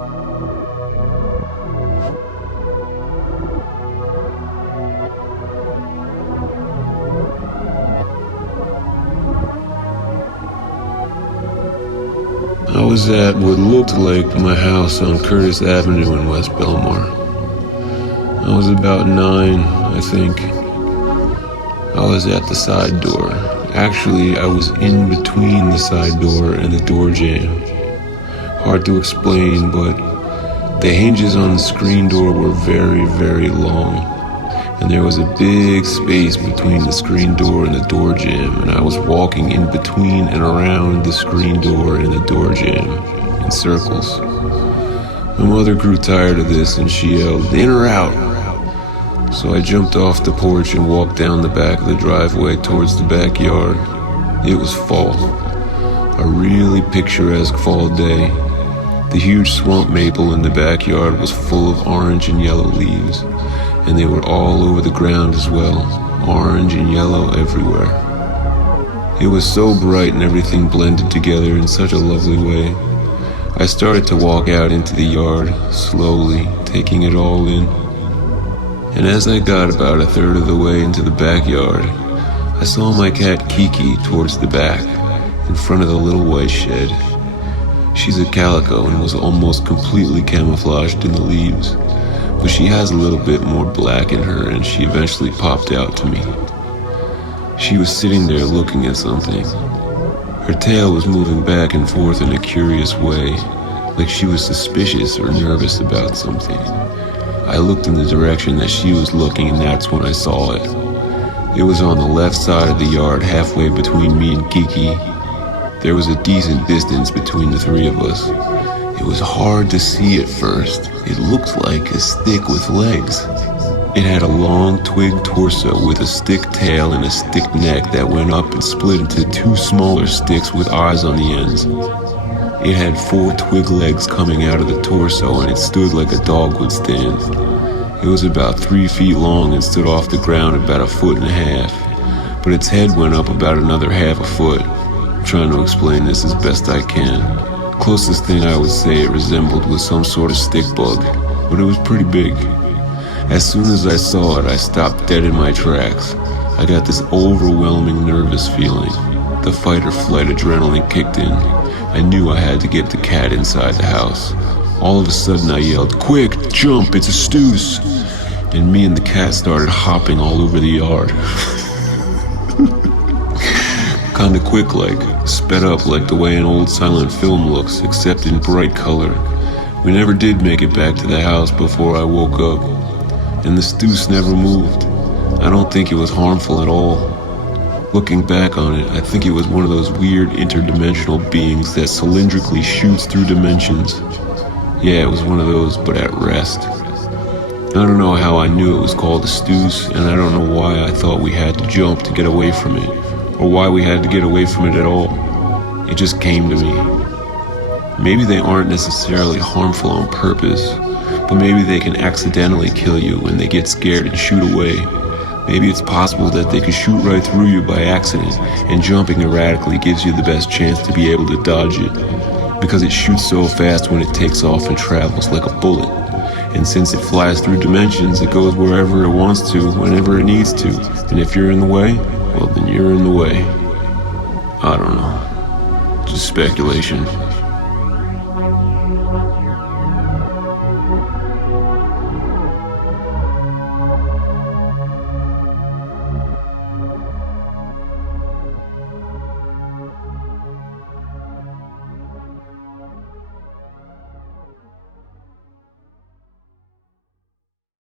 I was at what looked like my house on Curtis Avenue in West Belmar. I was about 9, I think. I was at the side door. Actually, I was in between the side door and the door jamb. Hard to explain, but the hinges on the screen door were very, very long. And there was a big space between the screen door and the door jamb, and I was walking in between and around the screen door and the door jamb in circles. My mother grew tired of this and she yelled, "In or out?" So I jumped off the porch and walked down the back of the driveway towards the backyard. It was fall, a really picturesque fall day. The huge swamp maple in the backyard was full of orange and yellow leaves, and they were all over the ground as well, orange and yellow everywhere. It was so bright and everything blended together in such a lovely way. I started to walk out into the yard, slowly, taking it all in. And as I got about a third of the way into the backyard, I saw my cat Kiki towards the back, in front of the little white shed. She's a calico and was almost completely camouflaged in the leaves, but she has a little bit more black in her, and she eventually popped out to me. She was sitting there looking at something. Her tail was moving back and forth in a curious way, like she was suspicious or nervous about something. I looked in the direction that she was looking, and that's when I saw it. It was on the left side of the yard, halfway between me and Kiki. There was a decent distance between the three of us. It was hard to see at first. It looked like a stick with legs. It had a long twig torso with a stick tail and a stick neck that went up and split into 2 smaller sticks with eyes on the ends. It had 4 twig legs coming out of the torso, and it stood like a dog would stand. It was about 3 feet long and stood off the ground about 1.5 feet, but its head went up about another 1/2 foot. I'm trying to explain this as best I can. Closest thing I would say it resembled was some sort of stick bug, but it was pretty big. As soon as I saw it, I stopped dead in my tracks. I got this overwhelming nervous feeling. The fight or flight adrenaline kicked in. I knew I had to get the cat inside the house. All of a sudden I yelled, "Quick, jump, it's a Stoose!" And me and the cat started hopping all over the yard. Kinda quick like, sped up like the way an old silent film looks, except in bright color. We never did make it back to the house before I woke up, and the Stoose never moved. I don't think it was harmful at all. Looking back on it, I think it was one of those weird interdimensional beings that cylindrically shoots through dimensions. Yeah, it was one of those, but at rest. I don't know how I knew it was called a Stoose, and I don't know why I thought we had to jump to get away from it, or why we had to get away from it at all. It just came to me. Maybe they aren't necessarily harmful on purpose, but maybe they can accidentally kill you when they get scared and shoot away. Maybe it's possible that they could shoot right through you by accident, and jumping erratically gives you the best chance to be able to dodge it, because it shoots so fast when it takes off and travels like a bullet. And since it flies through dimensions, it goes wherever it wants to, whenever it needs to. And if you're in the way, well, then you're in the way. I don't know. Just speculation.